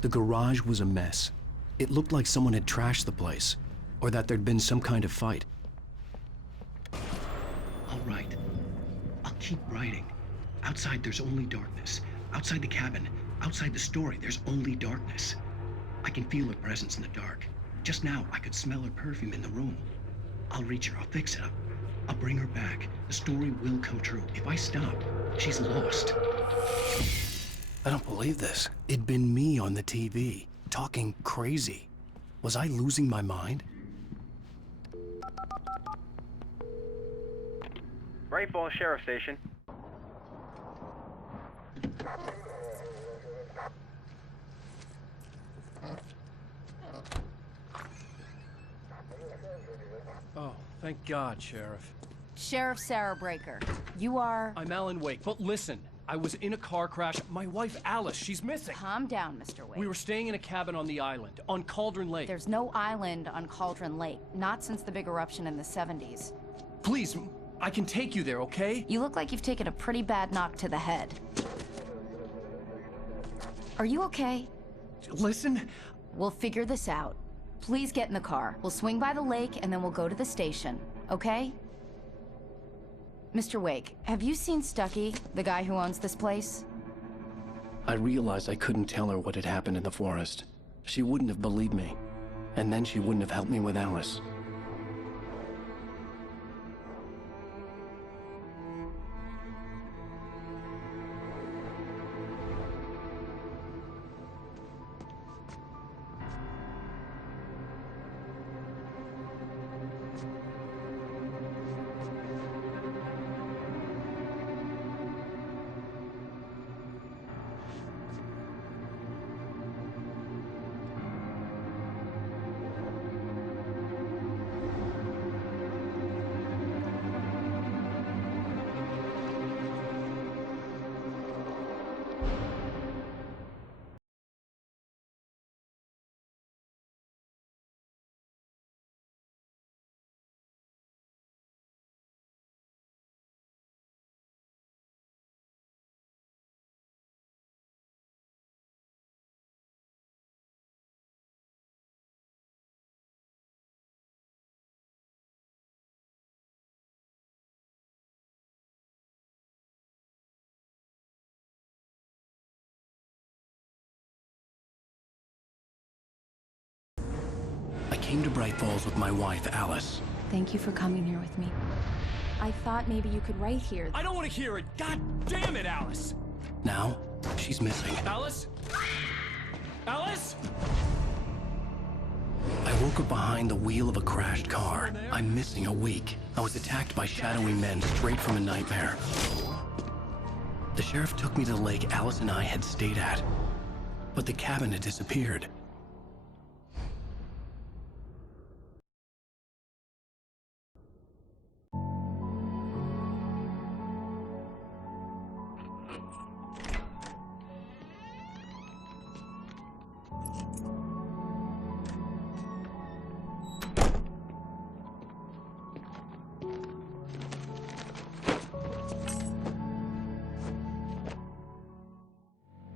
The garage was a mess. It looked like someone had trashed the place, or that there'd been some kind of fight. I'll write. I'll keep writing. Outside, there's only darkness. Outside the cabin, outside the story, there's only darkness. I can feel her presence in the dark. Just now, I could smell her perfume in the room. I'll reach her. I'll fix it up. I'll bring her back. The story will come true. If I stop, she's lost. I don't believe this. It'd been me on the TV, talking crazy. Was I losing my mind? Bright Falls Sheriff Station. Oh, thank God, Sheriff. Sheriff Sarah Breaker. You are... I'm Alan Wake, but listen. I was in a car crash. My wife, Alice, she's missing. Calm down, Mr. Wake. We were staying in a cabin on the island, on Cauldron Lake. There's no island on Cauldron Lake. Not since the big eruption in the 70s. Please, I can take you there, okay? You look like you've taken a pretty bad knock to the head. Are you okay? Listen. We'll figure this out. Please get in the car. We'll swing by the lake and then we'll go to the station, okay? Mr. Wake, have you seen Stucky, the guy who owns this place? I realized I couldn't tell her what had happened in the forest. She wouldn't have believed me. And then she wouldn't have helped me with Alice. I came to Bright Falls with my wife, Alice. Thank you for coming here with me. I thought maybe you could write here. I don't want to hear it. God damn it, Alice. Now, she's missing. Alice? Alice? I woke up behind the wheel of a crashed car. I'm missing a week. I was attacked by shadowy men straight from a nightmare. The sheriff took me to the lake Alice and I had stayed at. But the cabin had disappeared.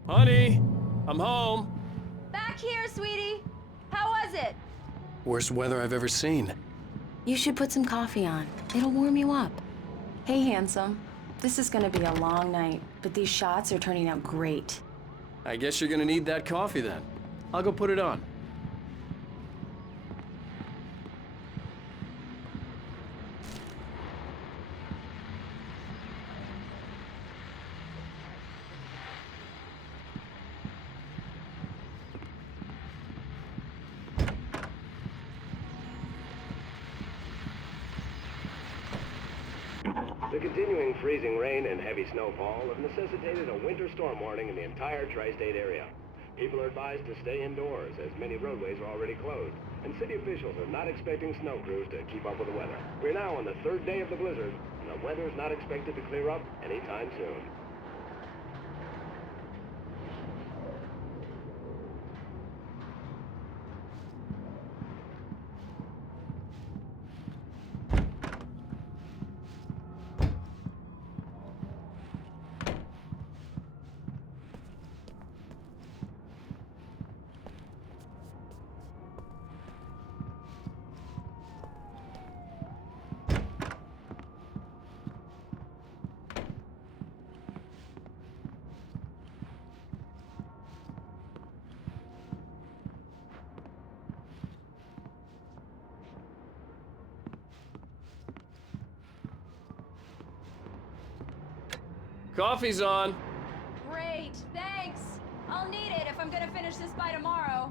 Honey, I'm home. Back here, sweetie. How was it? Worst weather I've ever seen. You should put some coffee on. It'll warm you up. Hey, handsome. This is gonna be a long night, but these shots are turning out great. I guess you're gonna need that coffee then. I'll go put it on. The continuing freezing rain and heavy snowfall have necessitated a winter storm warning in the entire tri-state area. People are advised to stay indoors as many roadways are already closed, and city officials are not expecting snow crews to keep up with the weather. We're now on the third day of the blizzard, and the weather is not expected to clear up anytime soon. Coffee's on. Great, thanks. I'll need it if I'm gonna finish this by tomorrow.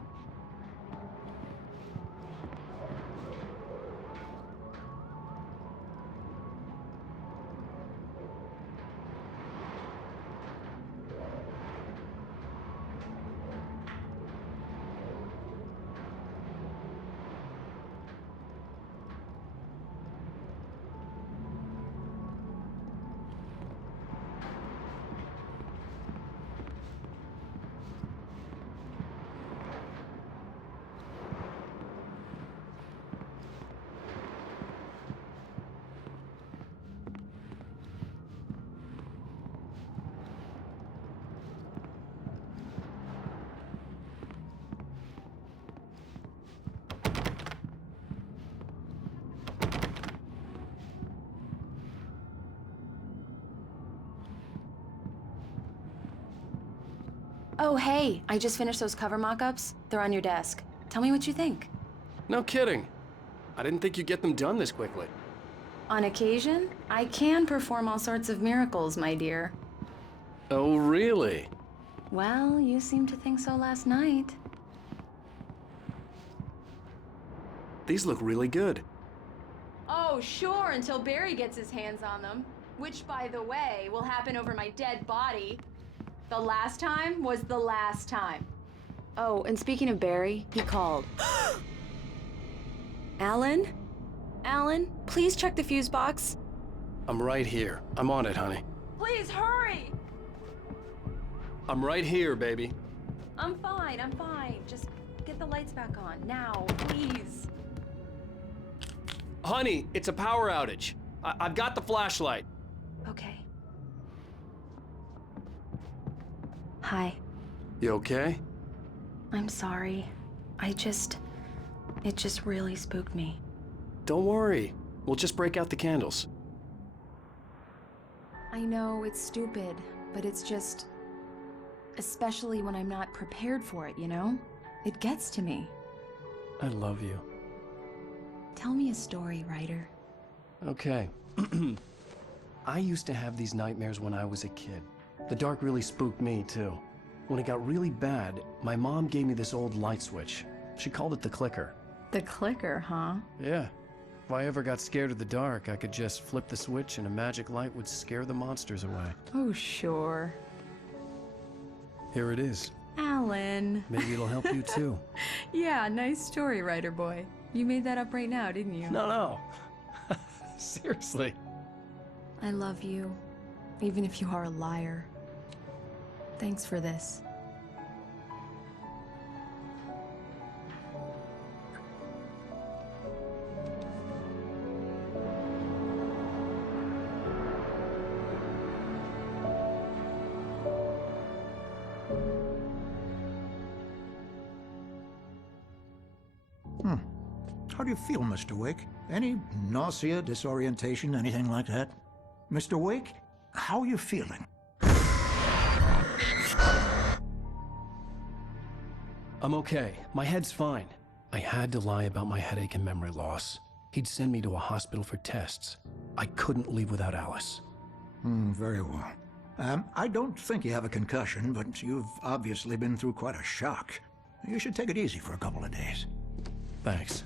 Oh, hey, I just finished those cover mock-ups. They're on your desk. Tell me what you think. No kidding. I didn't think you'd get them done this quickly. On occasion, I can perform all sorts of miracles, my dear. Oh, really? Well, you seemed to think so last night. These look really good. Oh, sure, until Barry gets his hands on them. Which, by the way, will happen over my dead body. The last time was the last time. Oh, and speaking of Barry, he called. Alan? Alan, please check the fuse box. I'm right here. I'm on it, honey. Please hurry! I'm right here, baby. I'm fine, I'm fine. Just get the lights back on, now, please. Honey, it's a power outage. I've got the flashlight. Okay. Hi. You okay? I'm sorry. It just really spooked me. Don't worry. We'll just break out the candles. I know it's stupid, but it's just... especially when I'm not prepared for it, you know? It gets to me. I love you. Tell me a story, writer. Okay. I used to have these nightmares when I was a kid. The dark really spooked me, too. When it got really bad, my mom gave me this old light switch. She called it the clicker. The clicker, huh? Yeah. If I ever got scared of the dark, I could just flip the switch and a magic light would scare the monsters away. Oh, sure. Here it is. Alan. Maybe it'll help you, too. Yeah, nice story, writer boy. You made that up right now, didn't you? No. Seriously. I love you, even if you are a liar. Thanks for this. How do you feel, Mr. Wake? Any nausea, disorientation, anything like that? Mr. Wake, how are you feeling? I'm okay. My head's fine. I had to lie about my headache and memory loss. He'd send me to a hospital for tests. I couldn't leave without Alice. Very well. I don't think you have a concussion, but you've obviously been through quite a shock. You should take it easy for a couple of days. Thanks.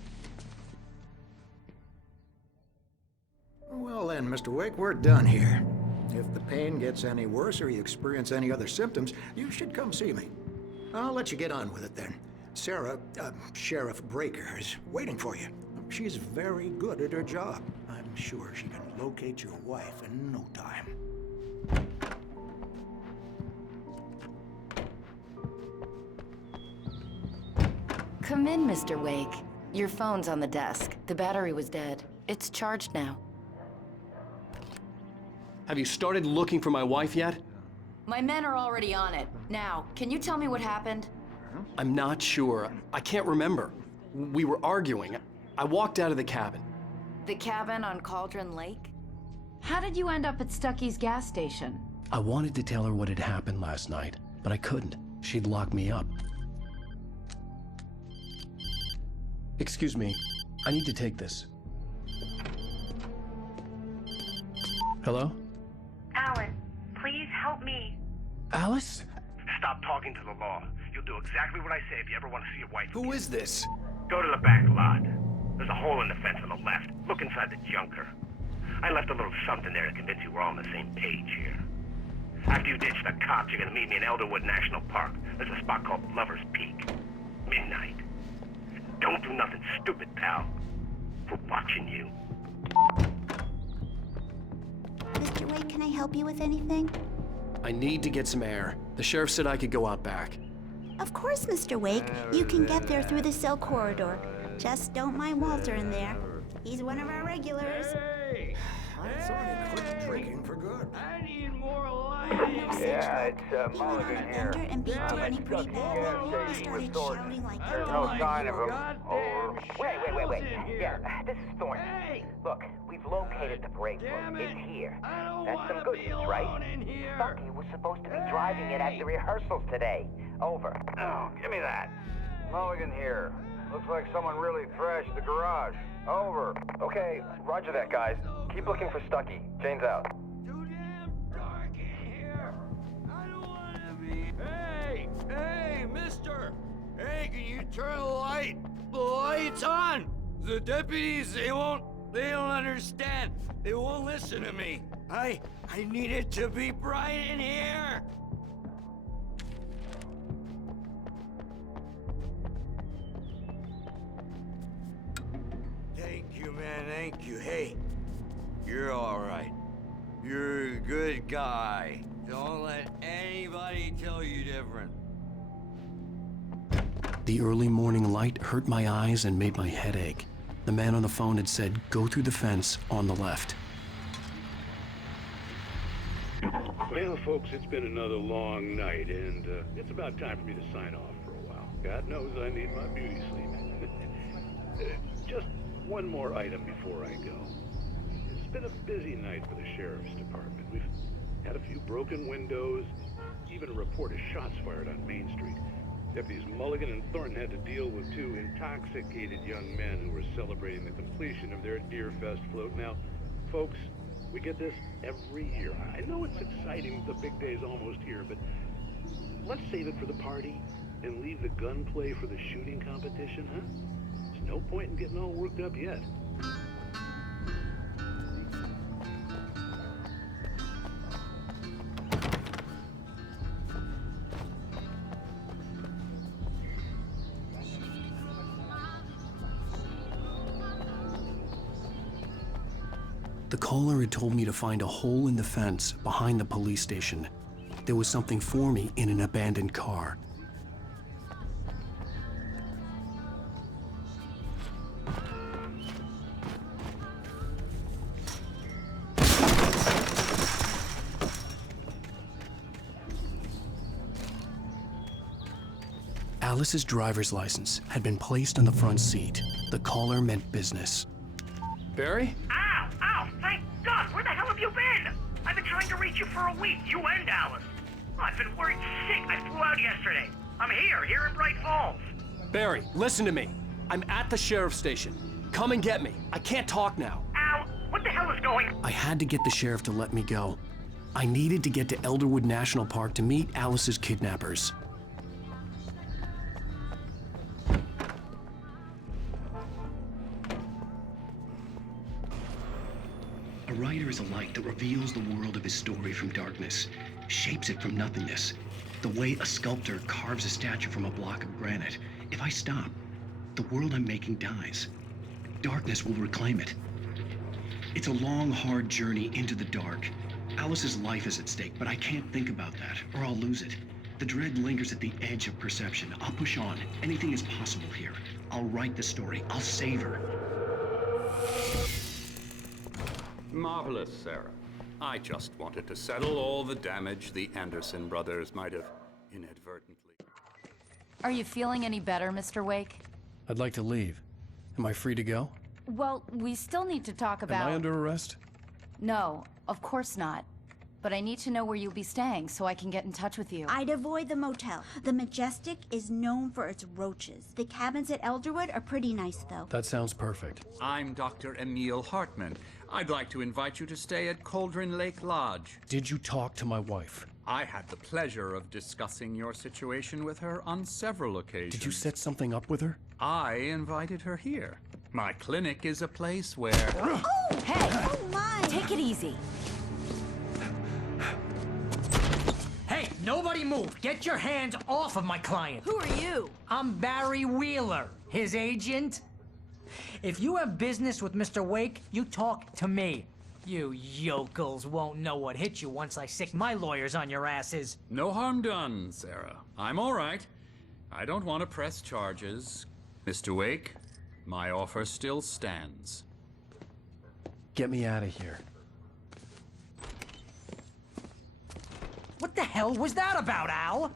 Well then, Mr. Wake, we're done here. If the pain gets any worse or you experience any other symptoms, you should come see me. I'll let you get on with it then. Sarah, Sheriff Breaker, is waiting for you. She's very good at her job. I'm sure she can locate your wife in no time. Come in, Mr. Wake. Your phone's on the desk. The battery was dead. It's charged now. Have you started looking for my wife yet? My men are already on it. Now, can you tell me what happened? I'm not sure. I can't remember. We were arguing. I walked out of the cabin. The cabin on Cauldron Lake? How did you end up at Stucky's gas station? I wanted to tell her what had happened last night, but I couldn't. She'd lock me up. Excuse me. I need to take this. Hello? Alan, please me. Alice? Stop talking to the law. You'll do exactly what I say if you ever want to see your wife. Who is this? Go to the back lot. There's a hole in the fence on the left. Look inside the junker. I left a little something there to convince you we're all on the same page here. After you ditch the cops, you're gonna meet me in Elderwood National Park. There's a spot called Lover's Peak. Midnight. Don't do nothing stupid, pal. We're watching you. Mr. Wade, can I help you with anything? I need to get some air. The sheriff said I could go out back. Of course, Mr. Wake. You can get there through the cell corridor. Just don't mind Walter in there. He's one of our regulars. I thought he quit drinking for good. I need more light. Yeah, it's Mulligan here. And beat Danny pretty bad. He started shouting like There's no sign of him. Over. Wait. Yeah, this is Thornton. Look, we've located the brake room. It's here. That's some good news, right? Stucky was supposed to be driving it at the rehearsals today. Over. Oh, give me that. Mulligan here. Looks like someone really thrashed the garage. Over. Okay, roger that, guys. Keep looking for Stucky. Jane's out. Too damn dark in here. I don't want to be. Hey, mister. Hey, can you turn the lights on? The deputies, they don't understand. They won't listen to me. I need it to be bright in here. Thank you, man, thank you. Hey, you're all right. You're a good guy. Don't let anybody tell you different. The early morning light hurt my eyes and made my head ache. The man on the phone had said, go through the fence on the left. Well, folks, it's been another long night, and it's about time for me to sign off for a while. God knows I need my beauty sleep. Just one more item before I go. It's been a busy night for the sheriff's department. We've had a few broken windows, even a report of shots fired on Main Street. Deputies Mulligan and Thornton had to deal with two intoxicated young men who were celebrating the completion of their Deerfest float. Now, folks, we get this every year. I know it's exciting, the big day's almost here, but let's save it for the party and leave the gunplay for the shooting competition, huh? There's no point in getting all worked up yet. The caller had told me to find a hole in the fence behind the police station. There was something for me in an abandoned car. Alice's driver's license had been placed on the front seat. The caller meant business. Barry? Ow! Thank God! Where the hell have you been? I've been trying to reach you for a week, you and Alice. Oh, I've been worried sick. I flew out yesterday. I'm here in Bright Falls. Barry, listen to me. I'm at the sheriff's station. Come and get me. I can't talk now. Al, what the hell is going on? I had to get the sheriff to let me go. I needed to get to Elderwood National Park to meet Alice's kidnappers. A writer is a light that reveals the world of his story from darkness, shapes it from nothingness. The way a sculptor carves a statue from a block of granite. If I stop, the world I'm making dies. Darkness will reclaim it. It's a long, hard journey into the dark. Alice's life is at stake, but I can't think about that, or I'll lose it. The dread lingers at the edge of perception. I'll push on. Anything is possible here. I'll write the story. I'll save her. Marvelous, Sarah. I just wanted to settle all the damage the Anderson brothers might have inadvertently. Are you feeling any better, Mr. Wake? I'd like to leave. Am I free to go? Well, we still need to talk about... Am I under arrest? No, of course not. But I need to know where you'll be staying so I can get in touch with you. I'd avoid the motel. The Majestic is known for its roaches. The cabins at Elderwood are pretty nice, though. That sounds perfect. I'm Dr. Emil Hartman. I'd like to invite you to stay at Cauldron Lake Lodge. Did you talk to my wife? I had the pleasure of discussing your situation with her on several occasions. Did you set something up with her? I invited her here. My clinic is a place where... Oh, hey! Oh, my! Take it easy. Hey, nobody move! Get your hands off of my client! Who are you? I'm Barry Wheeler, his agent. If you have business with Mr. Wake, you talk to me. You yokels won't know what hit you once I sick my lawyers on your asses. No harm done, Sarah. I'm all right. I don't want to press charges. Mr. Wake, my offer still stands. Get me out of here. What the hell was that about, Al?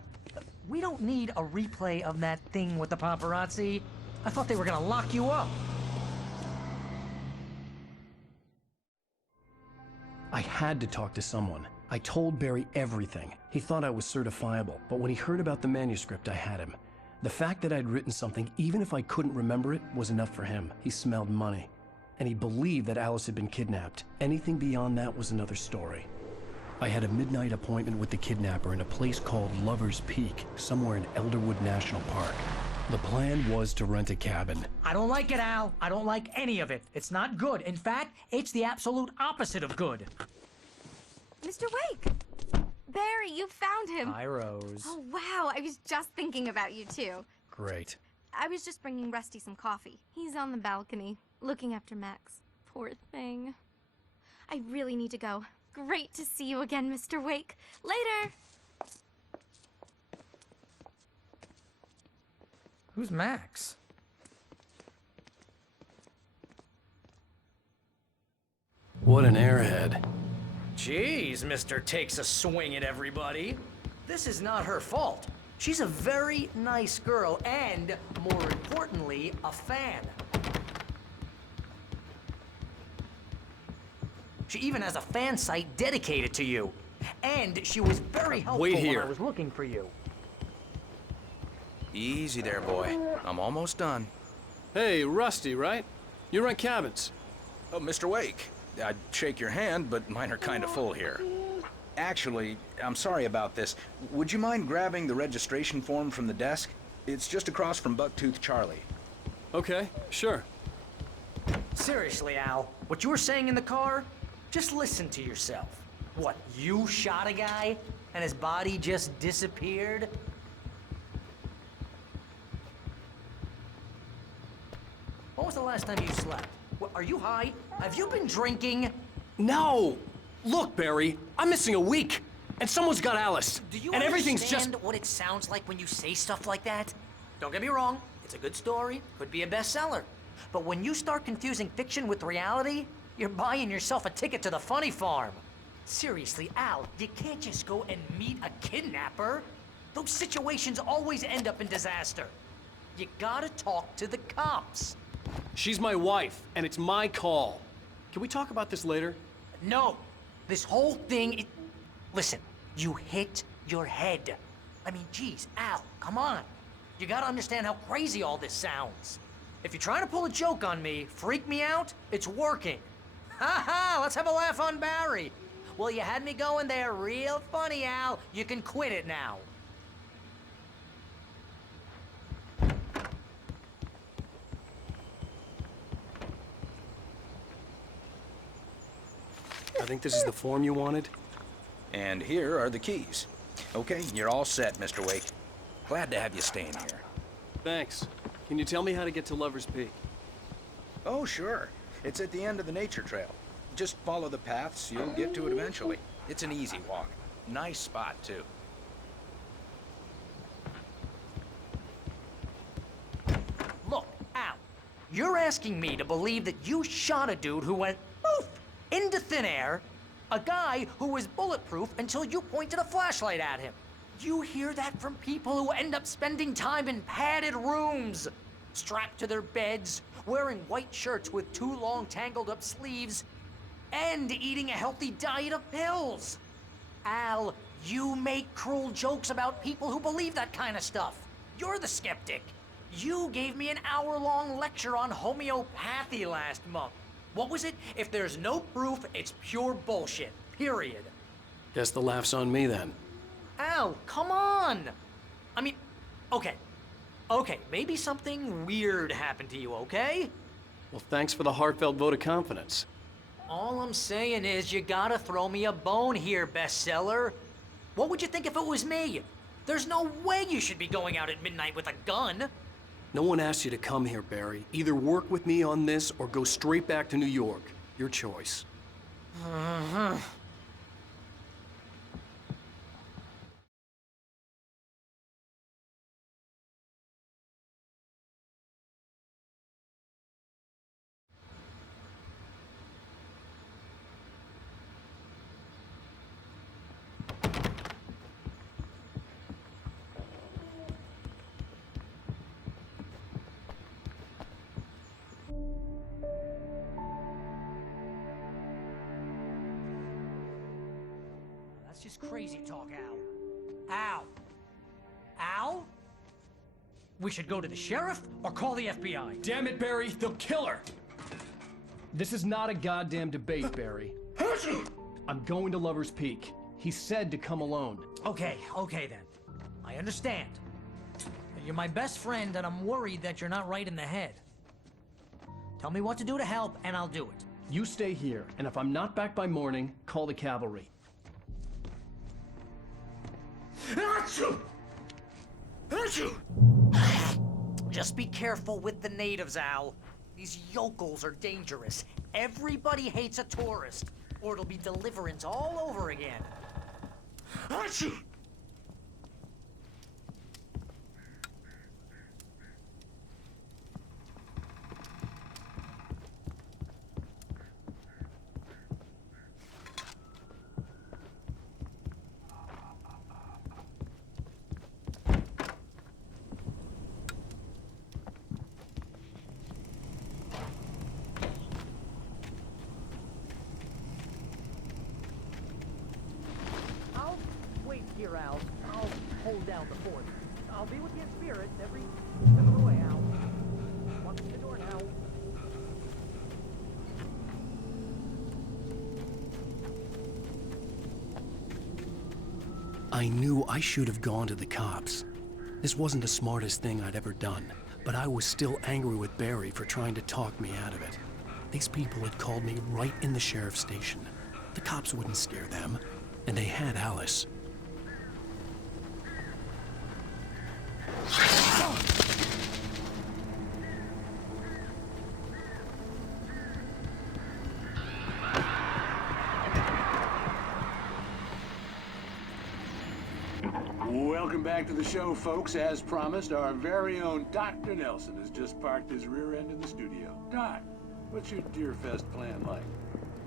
We don't need a replay of that thing with the paparazzi. I thought they were gonna lock you up. I had to talk to someone. I told Barry everything. He thought I was certifiable, but when he heard about the manuscript, I had him. The fact that I'd written something, even if I couldn't remember it, was enough for him. He smelled money. And he believed that Alice had been kidnapped. Anything beyond that was another story. I had a midnight appointment with the kidnapper in a place called Lover's Peak, somewhere in Elderwood National Park. The plan was to rent a cabin. I don't like it, Al. I don't like any of it. It's not good. In fact, it's the absolute opposite of good. Mr. Wake! Barry, you found him. Hi, Rose. Oh, wow. I was just thinking about you, too. Great. I was just bringing Rusty some coffee. He's on the balcony, looking after Max. Poor thing. I really need to go. Great to see you again, Mr. Wake. Later! Who's Max? What an airhead. Jeez, Mr. Takes a swing at everybody. This is not her fault. She's a very nice girl and, more importantly, a fan. She even has a fan site dedicated to you. And she was very helpful Wait when here. I was looking for you. Easy there, boy. I'm almost done. Hey, Rusty, right? You rent cabins. Oh, Mr. Wake. I'd shake your hand, but mine are kind of full here. Actually, I'm sorry about this. Would you mind grabbing the registration form from the desk? It's just across from Bucktooth Charlie. Okay, sure. Seriously, Al, what you were saying in the car? Just listen to yourself. What, you shot a guy and his body just disappeared? When was the last time you slept? What, are you high? Have you been drinking? No! Look, Barry, I'm missing a week, and someone's got Alice. Do you and everything's understand just... what it sounds like when you say stuff like that? Don't get me wrong, it's a good story, could be a bestseller. But when you start confusing fiction with reality, you're buying yourself a ticket to the funny farm. Seriously, Al, you can't just go and meet a kidnapper. Those situations always end up in disaster. You gotta talk to the cops. She's my wife, and it's my call. Can we talk about this later? No. This whole thing, listen, you hit your head. I mean, geez, Al, come on. You gotta understand how crazy all this sounds. If you're trying to pull a joke on me, freak me out, it's working. Ha ha, let's have a laugh on Barry. Well, you had me going there real funny, Al. You can quit it now. I think this is the form you wanted. And here are the keys. Okay, you're all set, Mr. Wake. Glad to have you staying here. Thanks. Can you tell me how to get to Lover's Peak? Oh, sure. It's at the end of the nature trail. Just follow the paths, you'll get to it eventually. It's an easy walk. Nice spot, too. Look, Al, you're asking me to believe that you shot a dude who went poof into thin air, a guy who was bulletproof until you pointed a flashlight at him. You hear that from people who end up spending time in padded rooms, strapped to their beds, wearing white shirts with too long tangled up sleeves, and eating a healthy diet of pills. Al, you make cruel jokes about people who believe that kind of stuff. You're the skeptic. You gave me an hour-long lecture on homeopathy last month. What was it? If there's no proof, it's pure bullshit. Period. Guess the laugh's on me then. Al, come on! I mean, okay. Okay, maybe something weird happened to you, okay? Well, thanks for the heartfelt vote of confidence. All I'm saying is you gotta throw me a bone here, bestseller. What would you think if it was me? There's no way you should be going out at midnight with a gun. No one asked you to come here, Barry. Either work with me on this or go straight back to New York. Your choice. That's just crazy talk, Al. Al? Al? We should go to the sheriff or call the FBI. Damn it, Barry, they'll kill her! This is not a goddamn debate, Barry. I'm going to Lover's Peak. He said to come alone. Okay then. I understand. You're my best friend, and I'm worried that you're not right in the head. Tell me what to do to help, and I'll do it. You stay here, and if I'm not back by morning, call the cavalry. Just be careful with the natives, Al. These yokels are dangerous. Everybody hates a tourist, or it'll be Deliverance all over again. I'll wait here, Al. I'll hold down the fort. I'll be with you in spirit every step of the way, Al. Walk through the door now. I knew I should have gone to the cops. This wasn't the smartest thing I'd ever done, but I was still angry with Barry for trying to talk me out of it. These people had called me right in the sheriff's station. The cops wouldn't scare them, and they had Alice. Welcome back to the show, folks. As promised, our very own Dr. Nelson has just parked his rear end in the studio. Doc, what's your Deer Fest plan like?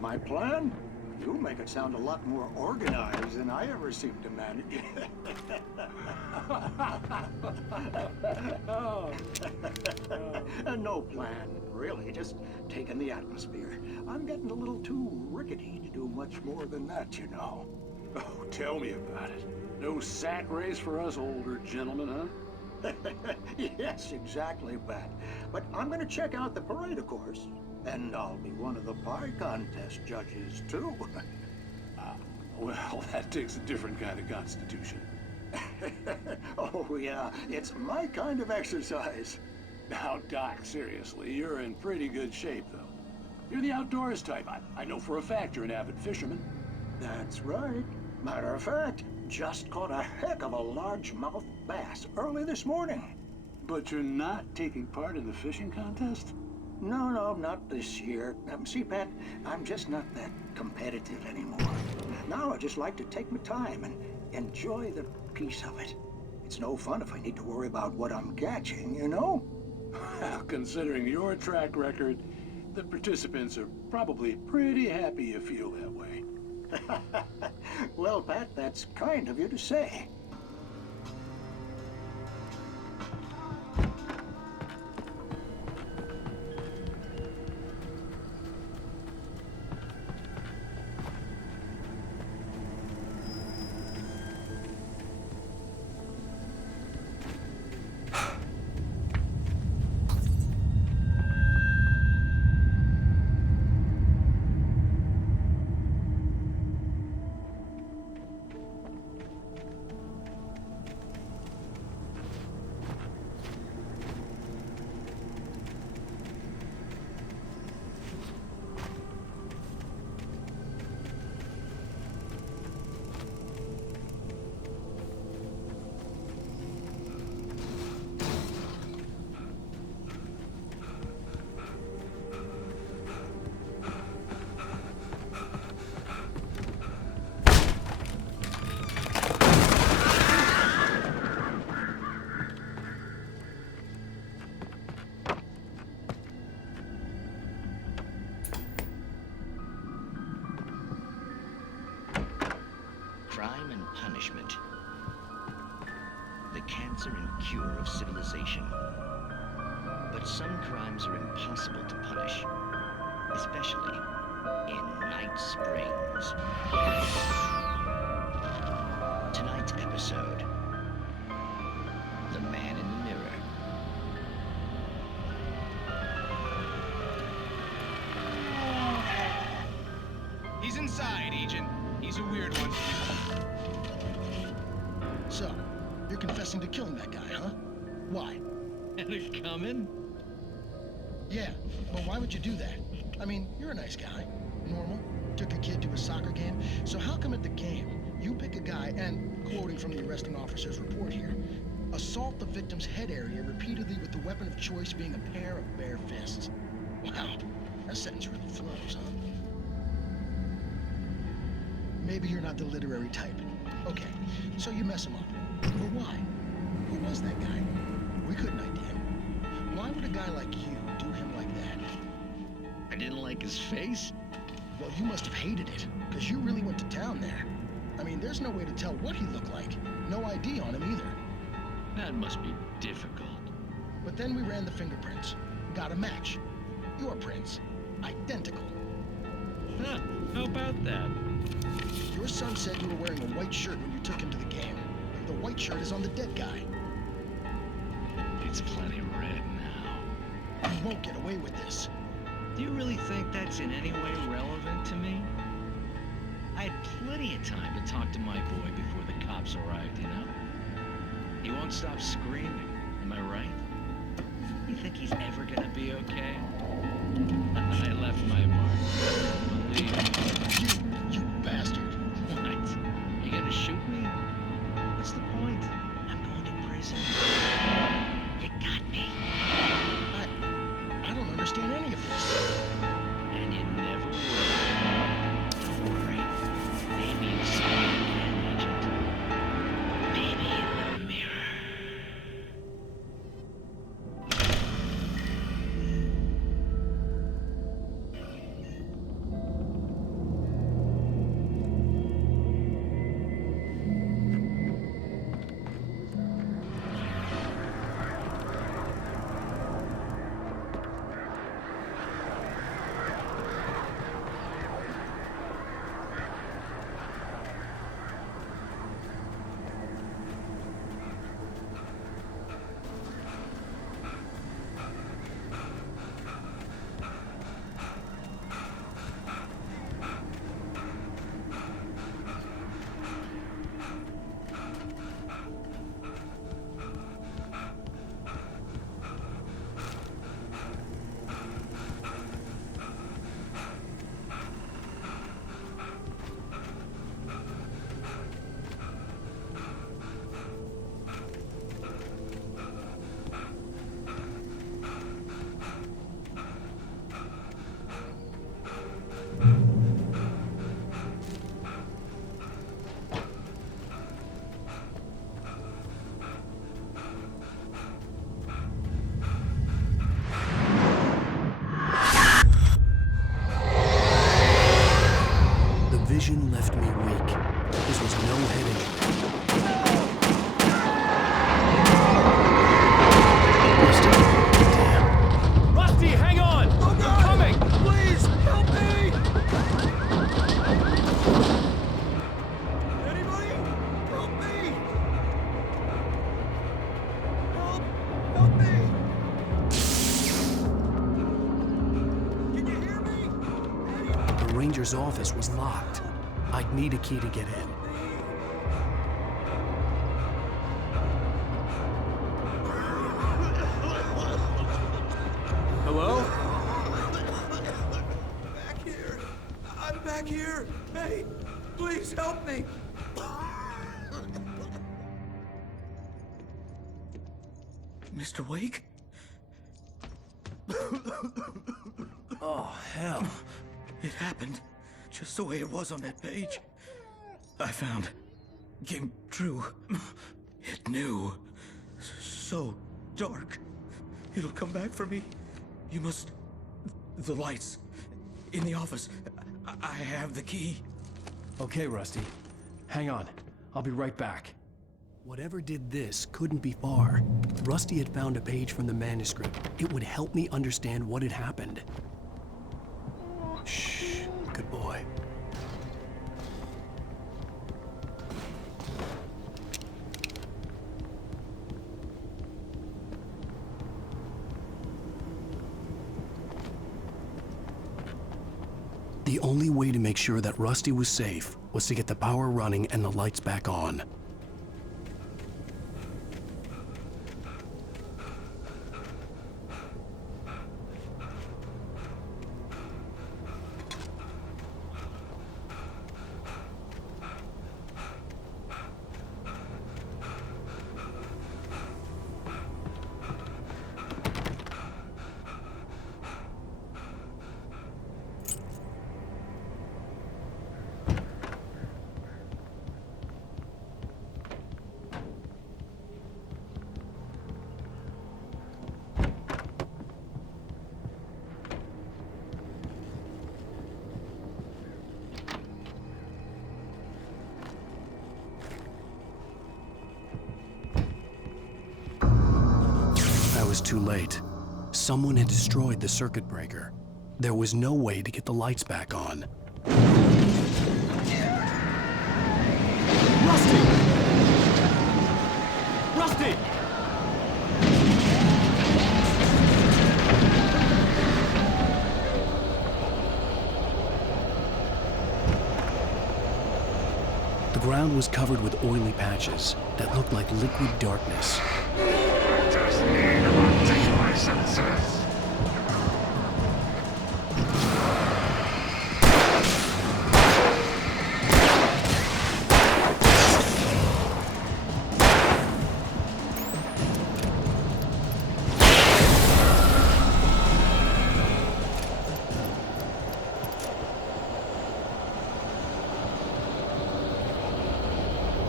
My plan? You make it sound a lot more organized than I ever seem to manage. No plan, really. Just taking the atmosphere. I'm getting a little too rickety to do much more than that, you know. Oh, tell me about it. No sack race for us older gentlemen, huh? Yes, exactly, Pat. But I'm gonna check out the parade, of course. And I'll be one of the pie contest judges, too. Well, that takes a different kind of constitution. Oh, yeah. It's my kind of exercise. Now, Doc, seriously, you're in pretty good shape, though. You're the outdoors type. I know for a fact you're an avid fisherman. That's right. Matter of fact, just caught a heck of a largemouth bass early this morning. But you're not taking part in the fishing contest? No, not this year. See, Pat, I'm just not that competitive anymore. Now I just like to take my time and enjoy the peace of it. It's no fun if I need to worry about what I'm catching, you know? Well, considering your track record, the participants are probably pretty happy you feel that way. Well, Pat, that's kind of you to say. Crime and punishment. The cancer and cure of civilization. But some crimes are impossible to punish, especially in Night Springs. Tonight's episode, The Man in the Mirror. He's inside, Agent. He's a weird one. So, you're confessing to killing that guy, huh? Why? Had it coming? Yeah, well, why would you do that? I mean, you're a nice guy. Normal. Took a kid to a soccer game. So how come at the game, you pick a guy and, quoting from the arresting officer's report here, assault the victim's head area repeatedly with the weapon of choice being a pair of bare fists? Wow, that sentence really flows, huh? Maybe you're not the literary type. Okay, so you mess him up. But why? Who was that guy? We couldn't ID him. Why would a guy like you do him like that? I didn't like his face? Well, you must have hated it, because you really went to town there. I mean, there's no way to tell what he looked like. No ID on him either. That must be difficult. But then we ran the fingerprints. Got a match. Your prints. Identical. Huh, how about that? Your son said you were wearing a white shirt when you took him to the game. The white shirt is on the dead guy. It's plenty red now. You won't get away with this. Do you really think that's in any way relevant to me? I had plenty of time to talk to my boy before the cops arrived, you know? He won't stop screaming, am I right? You think he's ever gonna be okay? I left my mark. Believe me. You bastard. What? You gonna shoot me? What's the point? I'm going to prison. You got me. I don't understand any of this. And you never will. Don't worry. Maybe you'll see me again, Agent. Maybe in the mirror. vision left me weak. This was no head injury. Damn. Rusty, hang on! Oh, God! I'm coming! Please, help me! Anybody? Help me! Help me! Can you hear me? The ranger's office was locked. I'd need a key to get in. Hello? Back here. I'm back here. Hey, please help me. Mr. Wake? Oh, hell. It happened just the way it was on that page. I found. Came true. It knew. So dark. It'll come back for me. You must... The lights. In the office. I have the key. Okay, Rusty. Hang on. I'll be right back. Whatever did this couldn't be far. Rusty had found a page from the manuscript. It would help me understand what had happened. Shh, good boy. The only way to make sure that Rusty was safe was to get the power running and the lights back on. I was too late. Someone had destroyed the circuit breaker. There was no way to get the lights back on. Rusty! Rusty! The ground was covered with oily patches that looked like liquid darkness. Just need hunting licenses.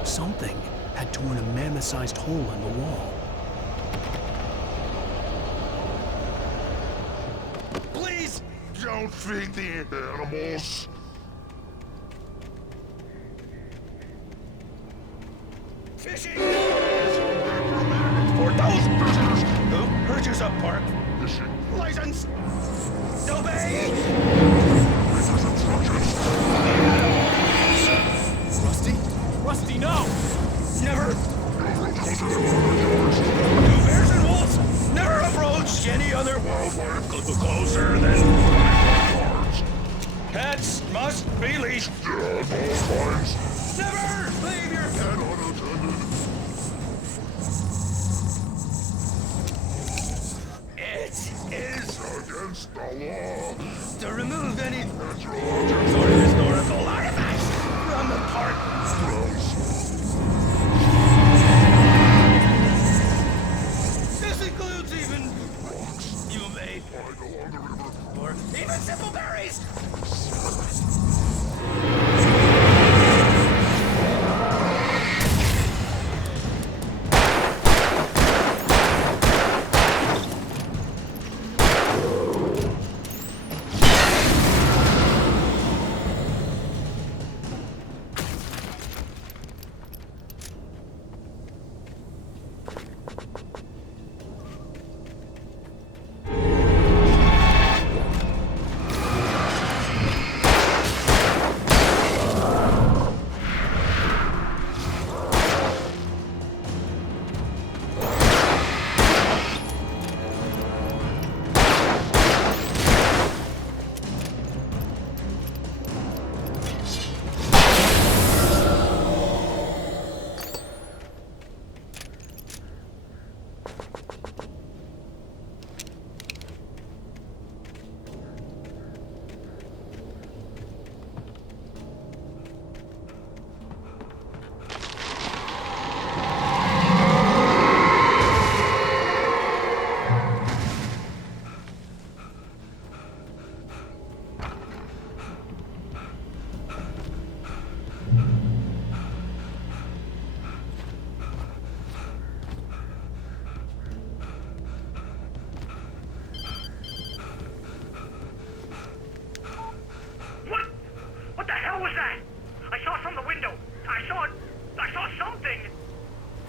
Something had torn a mammoth-sized hole in the wall. Please don't feed the animals. Fishing! For those business! Who purchase a park? License! Obey! Rusty? Rusty, no! Never! Bears and wolves never approach any other wildlife closer than cats must be leashed. Never leave your cat unattended. It is against the law to remove any natural objects or historical artifacts from the park. This includes even rocks you made along the river, or even simple berries.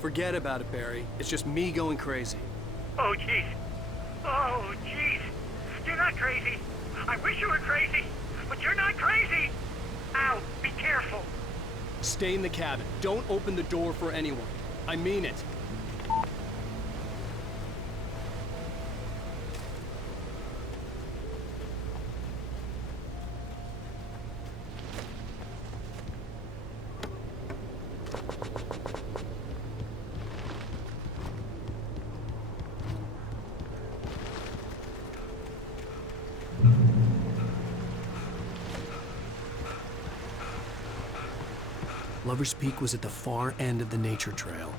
Forget about it, Barry. It's just me going crazy. Oh, jeez. Oh, jeez. You're not crazy. I wish you were crazy, but you're not crazy. Ow, be careful. Stay in the cabin. Don't open the door for anyone. I mean it. Lover's Peak was at the far end of the nature trail.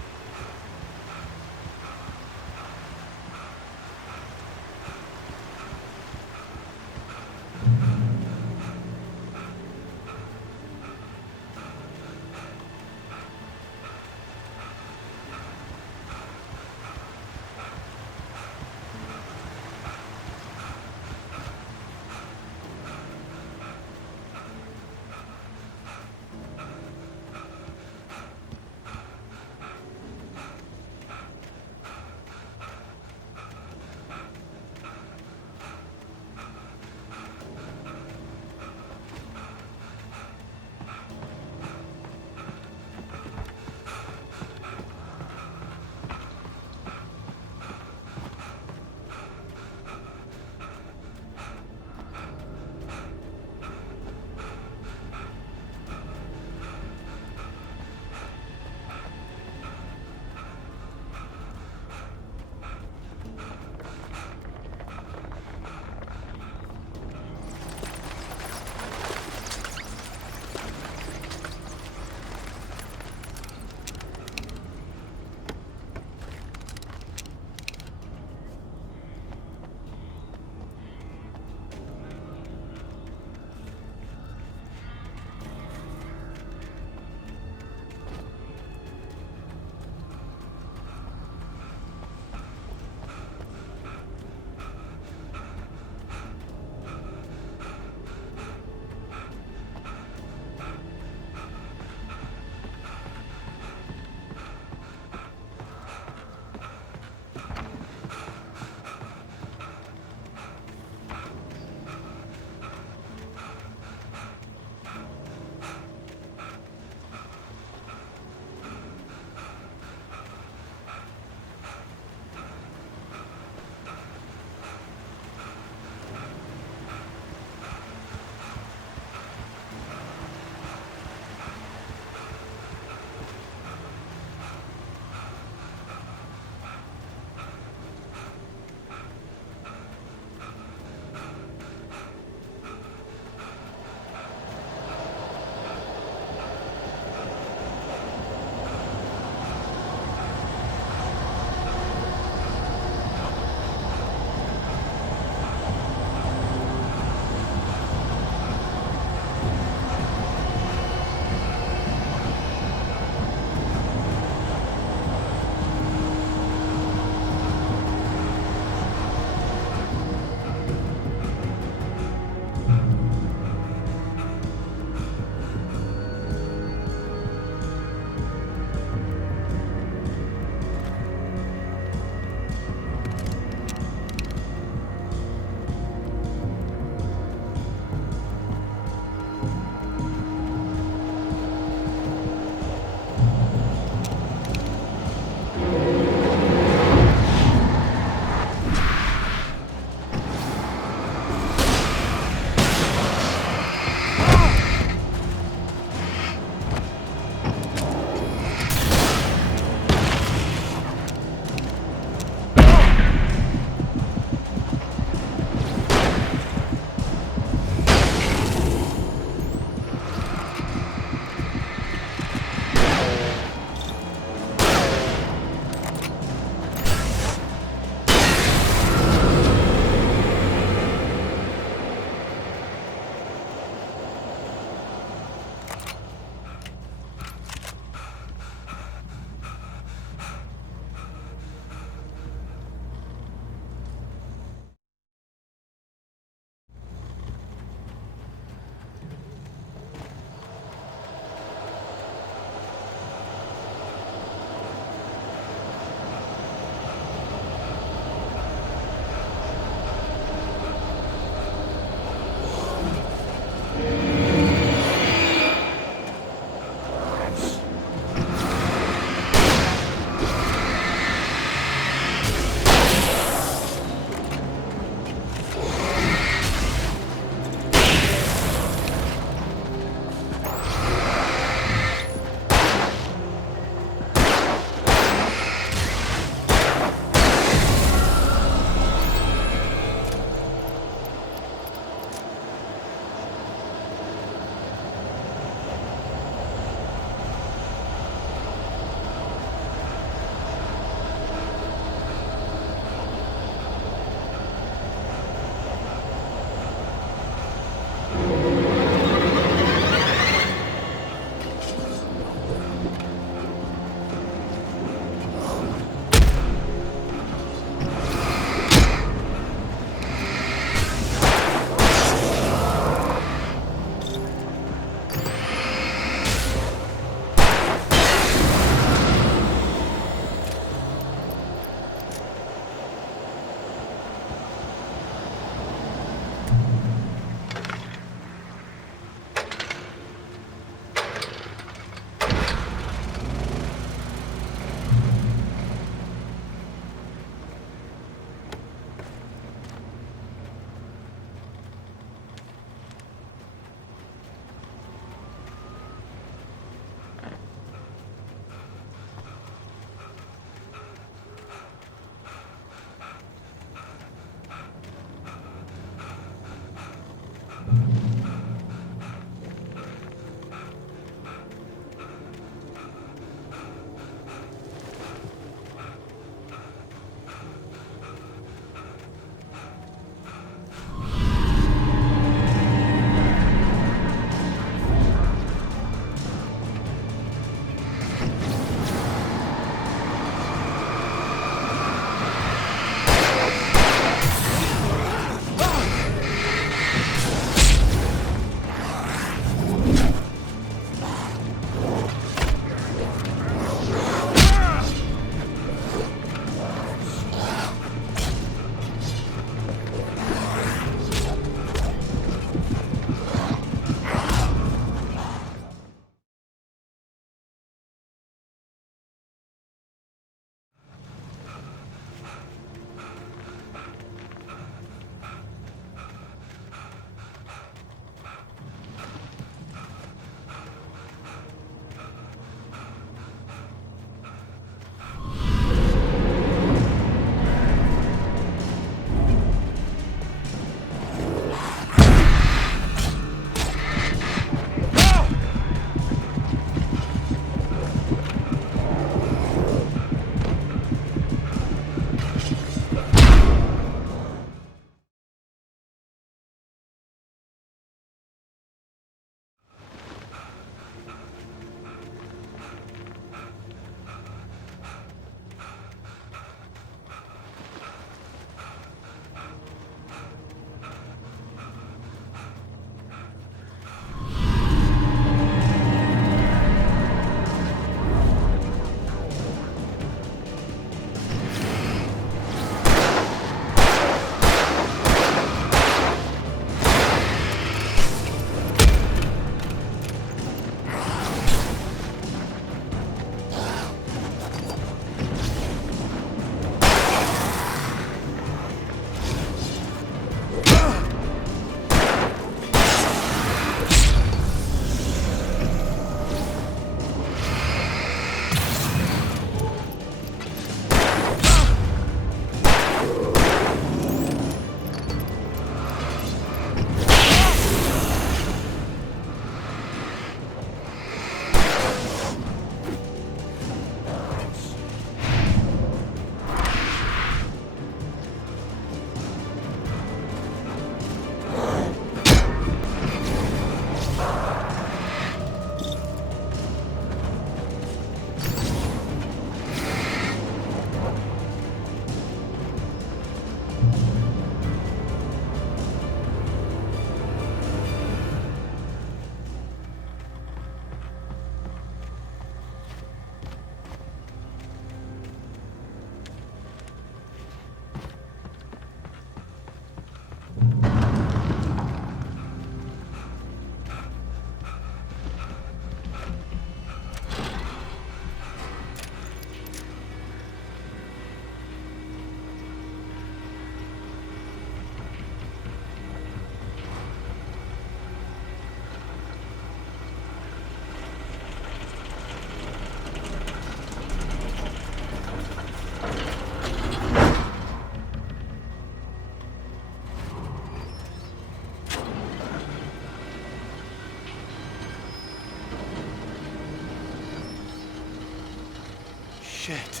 Shit.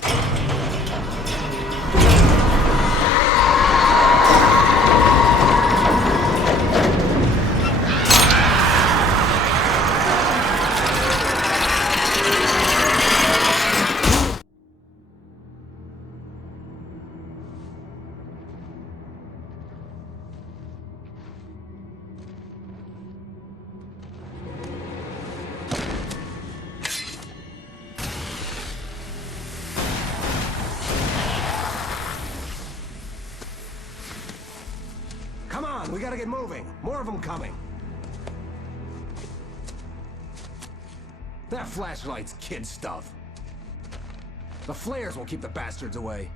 Come on, we gotta get moving. More of them coming. That flashlight's kid stuff. The flares will keep the bastards away.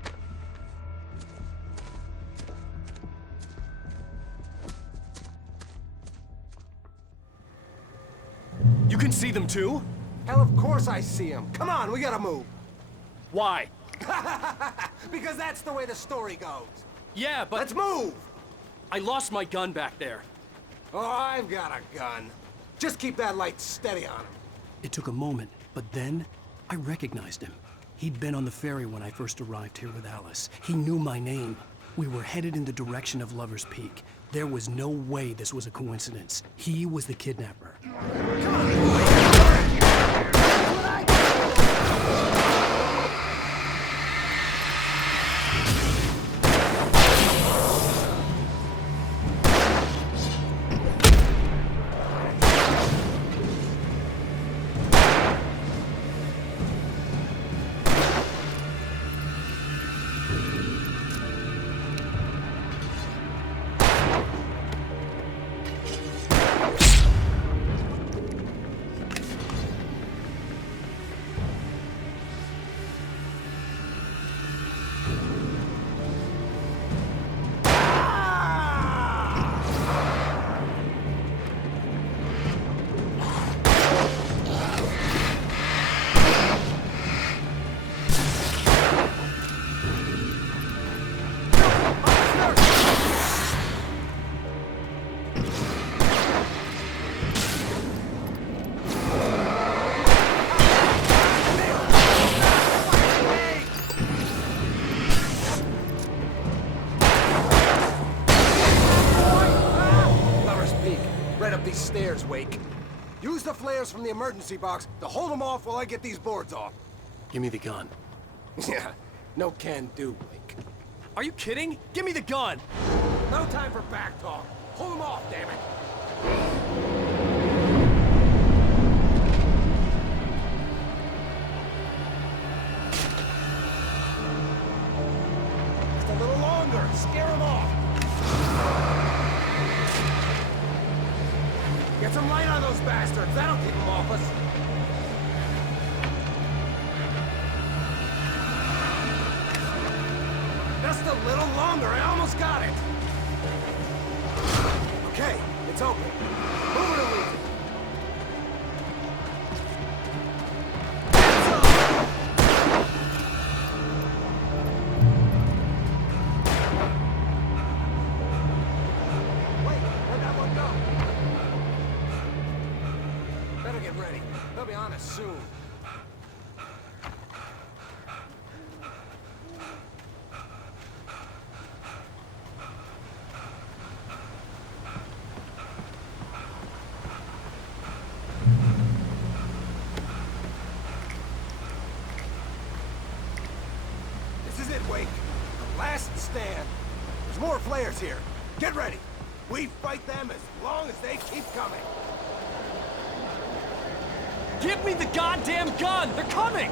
You can see them too? Hell, of course I see them. Come on, we gotta move. Why? Because that's the way the story goes. Yeah, but... Let's move! I lost my gun back there. Oh, I've got a gun. Just keep that light steady on him. It took a moment, but then I recognized him. He'd been on the ferry when I first arrived here with Alice. He knew my name. We were headed in the direction of Lover's Peak. There was no way this was a coincidence. He was the kidnapper. These stairs, Wake. Use the flares from the emergency box to hold them off while I get these boards off. Give me the gun. Yeah, no can do, Wake. Are you kidding? Give me the gun! No time for back talk. Hold them off, damn it. Just a little longer. Scare them off. Get some light on those bastards. That'll keep them off us. Just a little longer. I almost got it. Okay, it's open. Move it or lose it. Wait, where'd that one go? Better get ready. They'll be on us soon. This is it, Wake. The last stand. There's more flares here. Get ready. We fight them as long as they keep coming. Give me the goddamn gun! They're coming!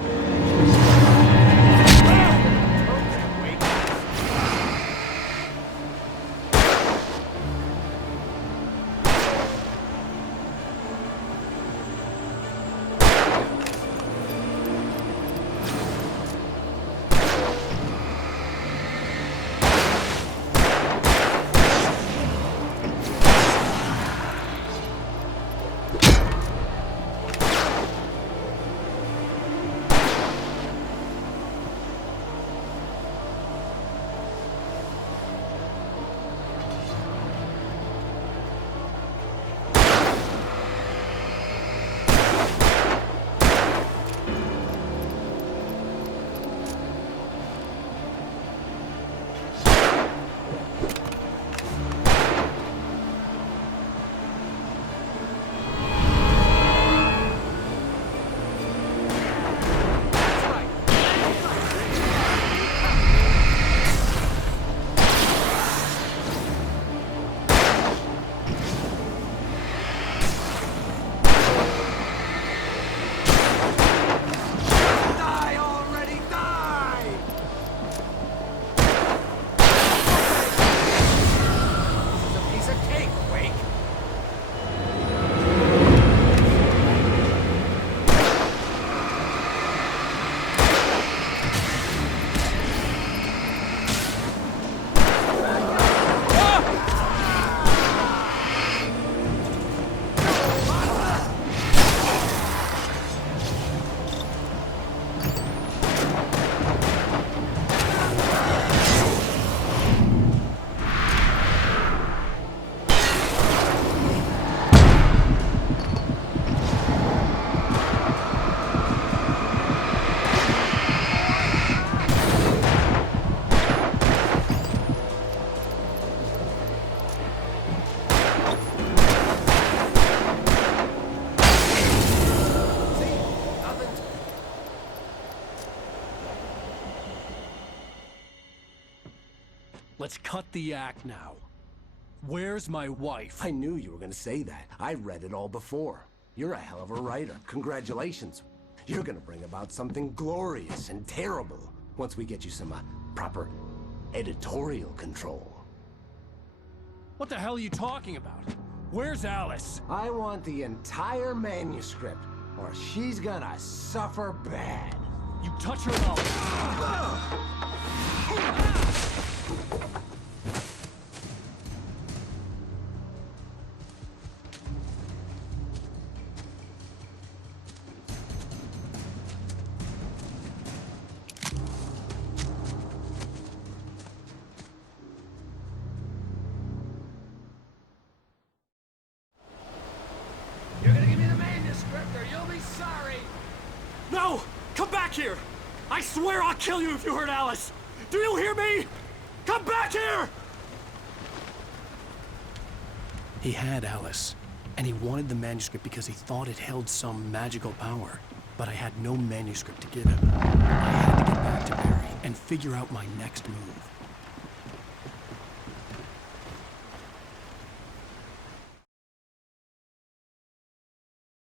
Let's cut the act now. Where's my wife? I knew you were gonna say that. I read it all before. You're a hell of a writer. Congratulations. You're gonna bring about something glorious and terrible once we get you some proper editorial control. What the hell are you talking about? Where's Alice? I want the entire manuscript, or she's gonna suffer bad. You touch her and You're gonna give me the manuscript or you'll be sorry! No! Come back here! I swear I'll kill you if you hurt Alice! Do you hear me? Come back here! He had Alice, and he wanted the manuscript because he thought it held some magical power. But I had no manuscript to give him. I had to get back to Barry and figure out my next move.